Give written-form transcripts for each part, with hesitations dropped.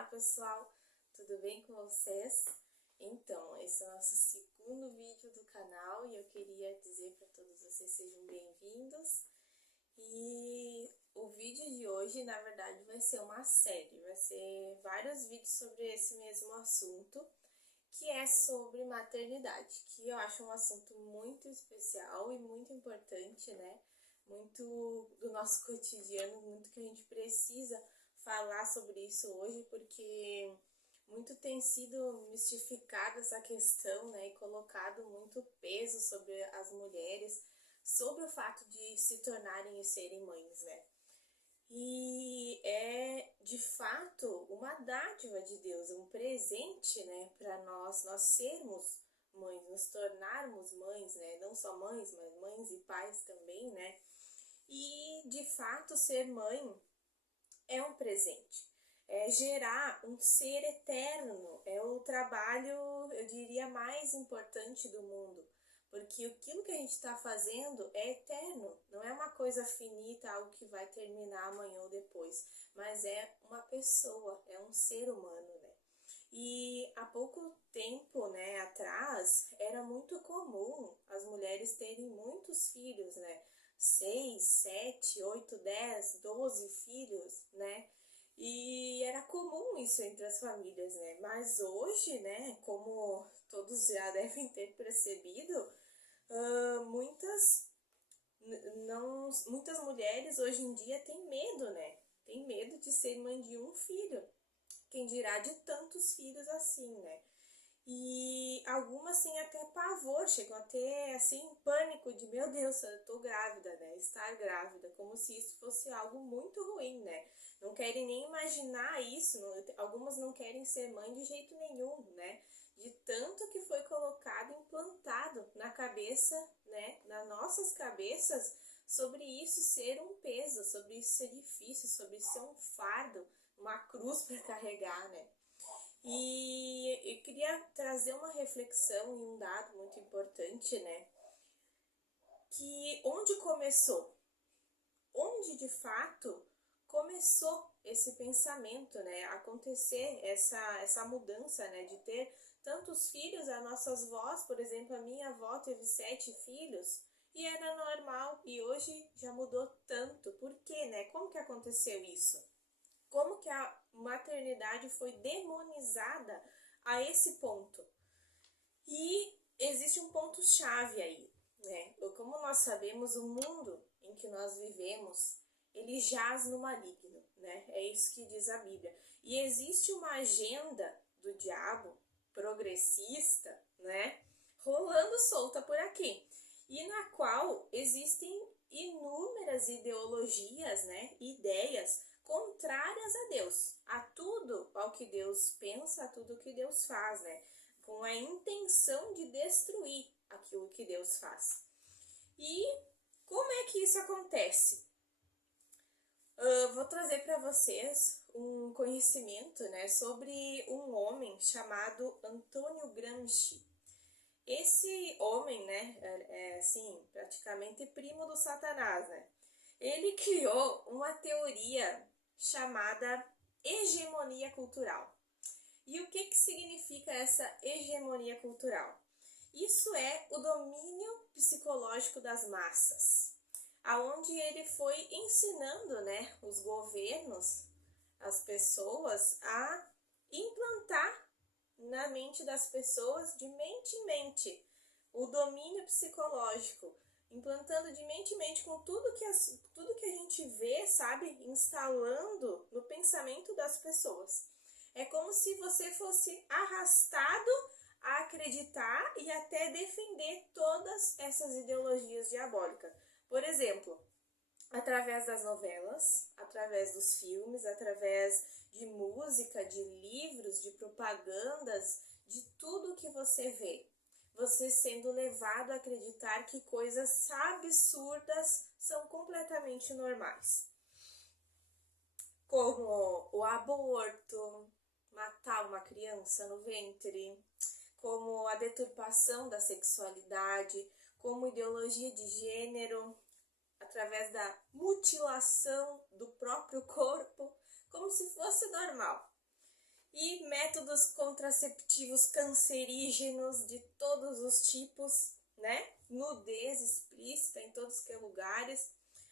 Olá pessoal, tudo bem com vocês? Então, esse é o nosso segundo vídeo do canal e eu queria dizer para todos vocês sejam bem-vindos. E o vídeo de hoje, na verdade, vai ser uma série, vai ser vários vídeos sobre esse mesmo assunto, que é sobre maternidade, que eu acho um assunto muito especial e muito importante, né? Muito do nosso cotidiano, muito que a gente precisa falar sobre isso hoje, porque muito tem sido mistificada essa questão, né, e colocado muito peso sobre as mulheres, sobre o fato de se tornarem e serem mães, né. E é, de fato, uma dádiva de Deus, um presente, né, para nós sermos mães, nos tornarmos mães, né, não só mães, mas mães e pais também, né. E, de fato, ser mãe é um presente. É gerar um ser eterno, é o trabalho, eu diria, mais importante do mundo. Porque aquilo que a gente está fazendo é eterno, não é uma coisa finita, algo que vai terminar amanhã ou depois, mas é uma pessoa, é um ser humano, né? E há pouco tempo, né, atrás, era muito comum as mulheres terem muitos filhos, né? 6, 7, 8, 10, 12 filhos, né? E era comum isso entre as famílias, né? Mas hoje, né, como todos já devem ter percebido, muitas não, muitas mulheres hoje em dia têm medo, né? Tem medo de ser mãe de um filho. Quem dirá de tantos filhos assim, né? E algumas têm até pavor, chegam a ter assim pânico de meu Deus, eu tô grávida, né? Estar grávida, como se isso fosse algo muito ruim, né? Não querem nem imaginar isso, algumas não querem ser mãe de jeito nenhum, né? De tanto que foi colocado, implantado na cabeça, né? Nas nossas cabeças, sobre isso ser um peso, sobre isso ser difícil, sobre isso ser um fardo, uma cruz para carregar, né? E eu queria trazer uma reflexão e um dado muito importante, né? Que onde começou? Onde de fato começou esse pensamento, né? Acontecer essa mudança, né? De ter tantos filhos, as nossas avós, por exemplo, a minha avó teve 7 filhos e era normal e hoje já mudou tanto. Por quê, né? Como que aconteceu isso? Como que a maternidade foi demonizada a esse ponto? E existe um ponto-chave aí, né? Como nós sabemos, o mundo em que nós vivemos, ele jaz no maligno, né? É isso que diz a Bíblia. E existe uma agenda do diabo progressista, né? Rolando solta por aqui. E na qual existem inúmeras ideologias, né? Ideias contrárias a Deus, a tudo ao que Deus pensa, a tudo que Deus faz, né? Com a intenção de destruir aquilo que Deus faz. E como é que isso acontece? Vou trazer para vocês um conhecimento, né, sobre um homem chamado Antônio Gramsci. Esse homem, né, é assim, praticamente primo do Satanás, né? Ele criou uma teoria chamada hegemonia cultural. E o que significa essa hegemonia cultural? Isso é o domínio psicológico das massas, aonde ele foi ensinando, né, os governos, as pessoas a implantar na mente das pessoas, de mente em mente, o domínio psicológico, implantando de mente em mente com tudo que a gente vê, sabe, instalando no pensamento das pessoas. É como se você fosse arrastado a acreditar e até defender todas essas ideologias diabólicas. Por exemplo, através das novelas, através dos filmes, através de música, de livros, de propagandas, de tudo que você vê. Você sendo levado a acreditar que coisas absurdas são completamente normais. Como o aborto, matar uma criança no ventre, como a deturpação da sexualidade, como ideologia de gênero, através da mutilação do próprio corpo, como se fosse normal. e métodos contraceptivos cancerígenos de todos os tipos, né? Nudez explícita em todos os lugares,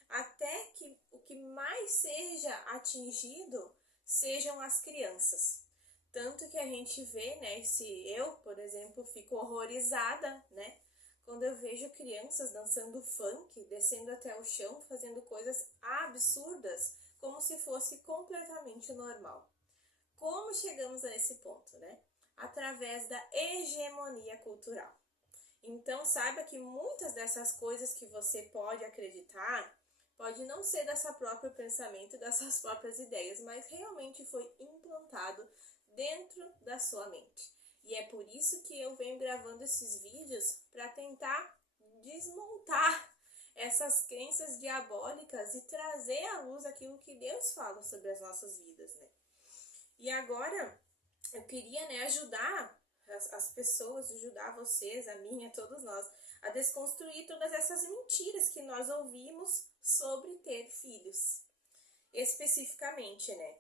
até que o que mais seja atingido sejam as crianças. Tanto que a gente vê, né, se eu, por exemplo, fico horrorizada, né, quando eu vejo crianças dançando funk, descendo até o chão, fazendo coisas absurdas, como se fosse completamente normal. Como chegamos a esse ponto, né? Através da hegemonia cultural. Então, saiba que muitas dessas coisas que você pode acreditar pode não ser dessa próprio pensamento, dessas próprias ideias, mas realmente foi implantado dentro da sua mente. E é por isso que eu venho gravando esses vídeos para tentar desmontar essas crenças diabólicas e trazer à luz aquilo que Deus fala sobre as nossas vidas, né? E agora eu queria, né, ajudar as pessoas, ajudar vocês, a mim, a todos nós, a desconstruir todas essas mentiras que nós ouvimos sobre ter filhos. Especificamente, né?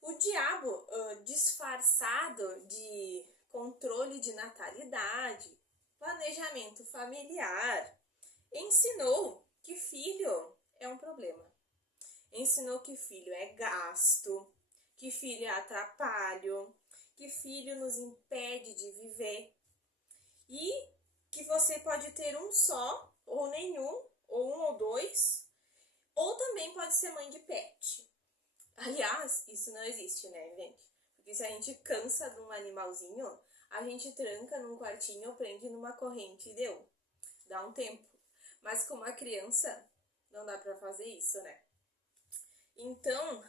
O diabo, disfarçado de controle de natalidade, planejamento familiar, ensinou que filho é um problema. Ensinou que filho é gasto, que filho é atrapalho, que filho nos impede de viver e que você pode ter um só, ou nenhum, ou um ou dois, ou também pode ser mãe de pet. Aliás, isso não existe, né, gente? Porque se a gente cansa de um animalzinho, a gente tranca num quartinho, prende numa corrente e deu. Dá um tempo. Mas com uma criança, não dá pra fazer isso, né? Então,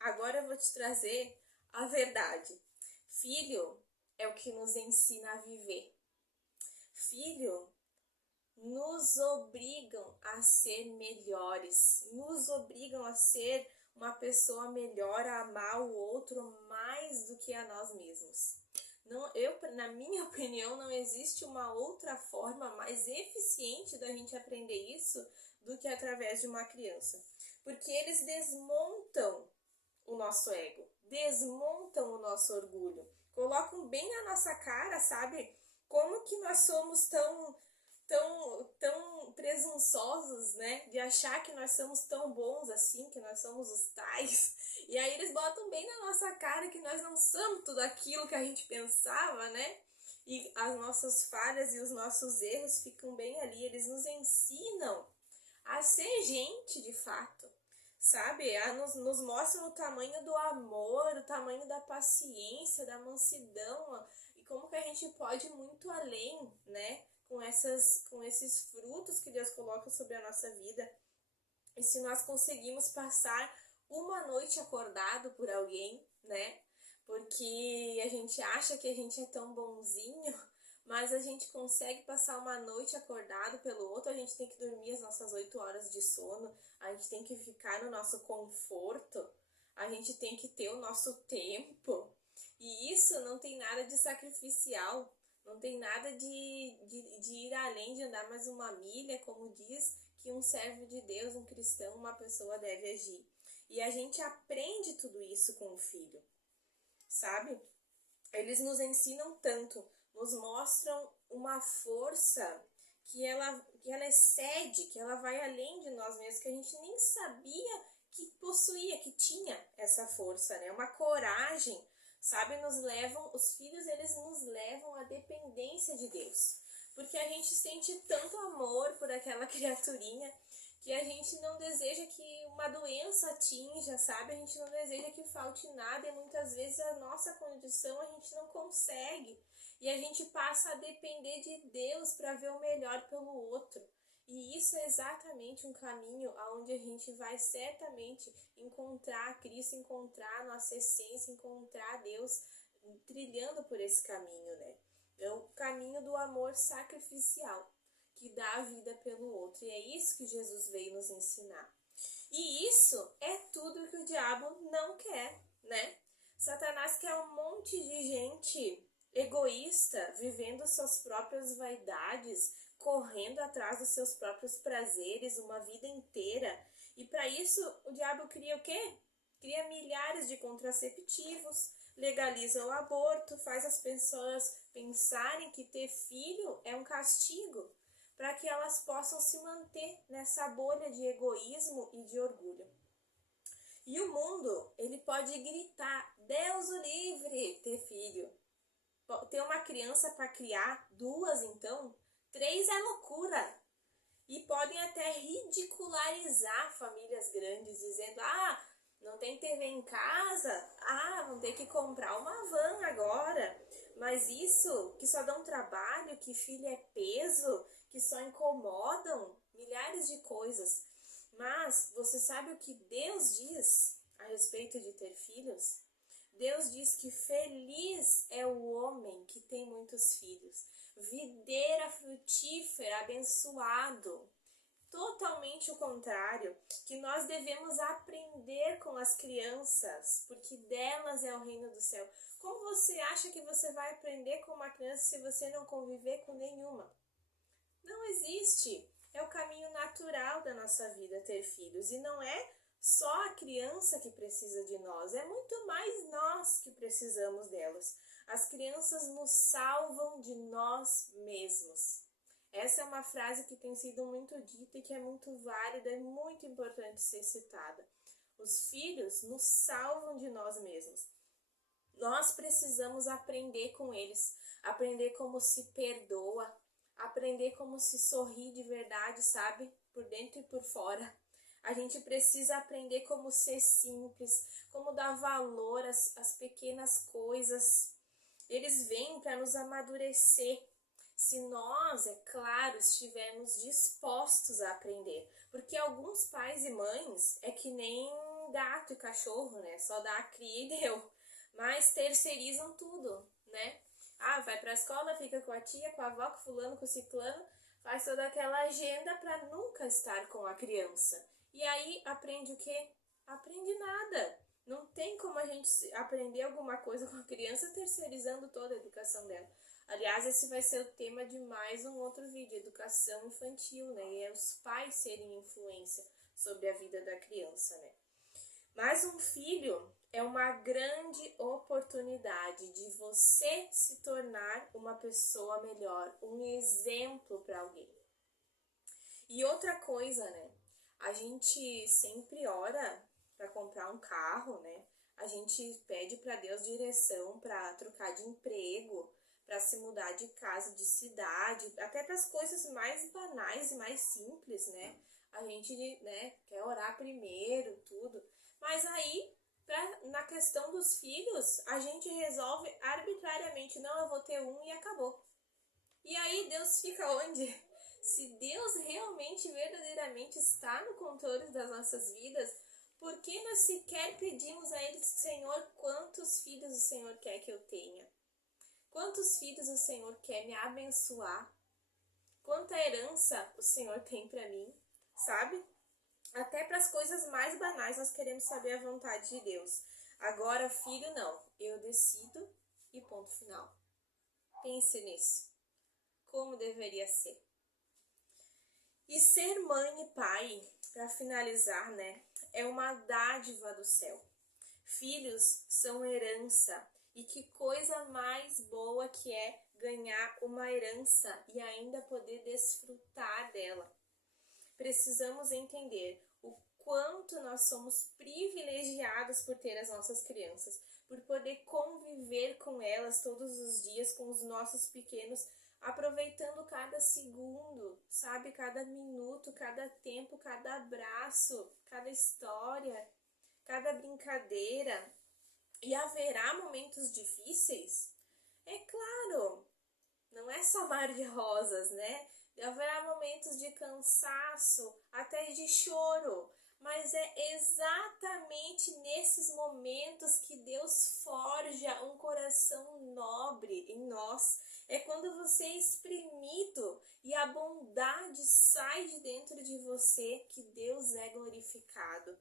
agora eu vou te trazer a verdade. Filho é o que nos ensina a viver. Filho nos obrigam a ser melhores, nos obrigam a ser uma pessoa melhor, a amar o outro mais do que a nós mesmos. Não, na minha opinião, não existe uma outra forma mais eficiente da gente aprender isso do que através de uma criança. Porque eles desmontam o nosso ego, desmontam o nosso orgulho, colocam bem na nossa cara, sabe? Como que nós somos tão presunçosos, né? De achar que nós somos tão bons assim, que nós somos os tais. E aí eles botam bem na nossa cara que nós não somos tudo aquilo que a gente pensava, né? E as nossas falhas e os nossos erros ficam bem ali. Eles nos ensinam a ser gente de fato, sabe? Nos mostram o tamanho do amor, o tamanho da paciência, da mansidão, e como que a gente pode ir muito além, né? Com esses frutos que Deus coloca sobre a nossa vida. E se nós conseguimos passar uma noite acordado por alguém, né? Porque a gente acha que a gente é tão bonzinho, mas a gente consegue passar uma noite acordado pelo outro, a gente tem que dormir as nossas 8 horas de sono, a gente tem que ficar no nosso conforto, a gente tem que ter o nosso tempo. E isso não tem nada de sacrificial, não tem nada de ir além de andar mais uma milha, como diz que um servo de Deus, um cristão, uma pessoa deve agir. E a gente aprende tudo isso com o filho, sabe? Eles nos ensinam tanto, nos mostram uma força que ela excede, que ela vai além de nós mesmos, que a gente nem sabia que possuía, que tinha essa força, né? Uma coragem, sabe? Os filhos, eles nos levam à dependência de Deus. Porque a gente sente tanto amor por aquela criaturinha que a gente não deseja que uma doença atinja, sabe? A gente não deseja que falte nada e muitas vezes a nossa condição a gente não consegue. E a gente passa a depender de Deus para ver o melhor pelo outro. E isso é exatamente um caminho onde a gente vai certamente encontrar Cristo, encontrar a nossa essência, encontrar Deus trilhando por esse caminho, né? É o caminho do amor sacrificial, que dá a vida pelo outro. E é isso que Jesus veio nos ensinar. E isso é tudo que o diabo não quer, né? Satanás quer um monte de gente egoísta, vivendo suas próprias vaidades, correndo atrás dos seus próprios prazeres, uma vida inteira. E para isso, o diabo cria o quê? Cria milhares de contraceptivos, legaliza o aborto, faz as pessoas pensarem que ter filho é um castigo, para que elas possam se manter nessa bolha de egoísmo e de orgulho. E o mundo, ele pode gritar, Deus o livre, ter filho. Ter uma criança para criar, 2 então, 3 é loucura. E podem até ridicularizar famílias grandes, dizendo, não tem TV em casa, vão ter que comprar uma van agora. Mas isso, que só dão trabalho, que filho é peso, que só incomodam, milhares de coisas. Mas você sabe o que Deus diz a respeito de ter filhos? Deus diz que feliz é o homem que tem muitos filhos, videira frutífera, abençoado. Totalmente o contrário, que nós devemos aprender com as crianças, porque delas é o reino do céu. Como você acha que você vai aprender com uma criança se você não conviver com nenhuma? Não existe. É o caminho natural da nossa vida ter filhos. E não é só a criança que precisa de nós, é muito mais nós que precisamos delas. As crianças nos salvam de nós mesmos. Essa é uma frase que tem sido muito dita e que é muito válida e muito importante ser citada. Os filhos nos salvam de nós mesmos. Nós precisamos aprender com eles, aprender como se perdoa, aprender como se sorri de verdade, sabe? Por dentro e por fora. A gente precisa aprender como ser simples, como dar valor às pequenas coisas. Eles vêm para nos amadurecer. Se nós, é claro, estivermos dispostos a aprender. Porque alguns pais e mães é que nem gato e cachorro, né? Só dá a cria e deu. Mas terceirizam tudo, né? Vai pra escola, fica com a tia, com a avó, com fulano, com o ciclano, faz toda aquela agenda para nunca estar com a criança. E aí aprende o quê? Aprende nada. Não tem como a gente aprender alguma coisa com a criança terceirizando toda a educação dela. Aliás, esse vai ser o tema de mais um outro vídeo, educação infantil, né? E é os pais serem influência sobre a vida da criança, né? Mas um filho é uma grande oportunidade de você se tornar uma pessoa melhor, um exemplo para alguém. E outra coisa, né? A gente sempre ora para comprar um carro, né? A gente pede para Deus direção para trocar de emprego, para se mudar de casa, de cidade, até para as coisas mais banais e mais simples, né? A gente, né, quer orar primeiro, tudo. Mas aí, na questão dos filhos, a gente resolve arbitrariamente, não, eu vou ter um e acabou. E aí Deus fica onde? Se Deus realmente, verdadeiramente está no controle das nossas vidas, por que nós sequer pedimos a Ele, Senhor, quantos filhos o Senhor quer que eu tenha? Quantos filhos o Senhor quer me abençoar? Quanta herança o Senhor tem para mim, sabe? Até para as coisas mais banais nós queremos saber a vontade de Deus. Agora, filho, não. Eu decido e ponto final. Pense nisso. Como deveria ser. E ser mãe e pai, para finalizar, né, é uma dádiva do céu. Filhos são herança. E que coisa mais boa que é ganhar uma herança e ainda poder desfrutar dela. Precisamos entender o quanto nós somos privilegiados por ter as nossas crianças, por poder conviver com elas todos os dias, com os nossos pequenos, aproveitando cada segundo, sabe? Cada minuto, cada tempo, cada abraço, cada história, cada brincadeira. E haverá momentos difíceis? É claro, não é só mar de rosas, né? Haverá momentos de cansaço, até de choro, mas é exatamente nesses momentos que Deus forja um coração nobre em nós. É quando você é espremido e a bondade sai de dentro de você que Deus é glorificado.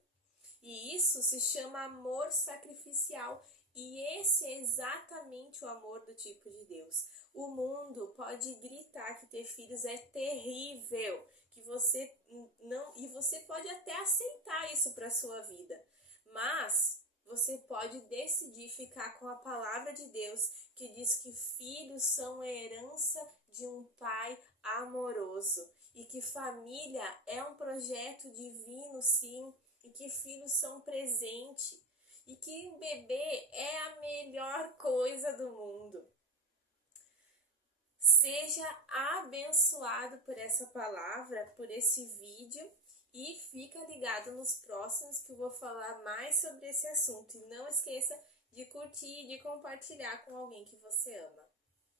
E isso se chama amor sacrificial. E esse é exatamente o amor do tipo de Deus. O mundo pode gritar que ter filhos é terrível, que você não, e você pode até aceitar isso para sua vida. Mas você pode decidir ficar com a palavra de Deus, que diz que filhos são a herança de um pai amoroso e que família é um projeto divino, sim, e que filhos são presente e que um bebê é a melhor coisa do mundo. Seja abençoado por essa palavra, por esse vídeo, e fica ligado nos próximos que eu vou falar mais sobre esse assunto. E não esqueça de curtir e de compartilhar com alguém que você ama.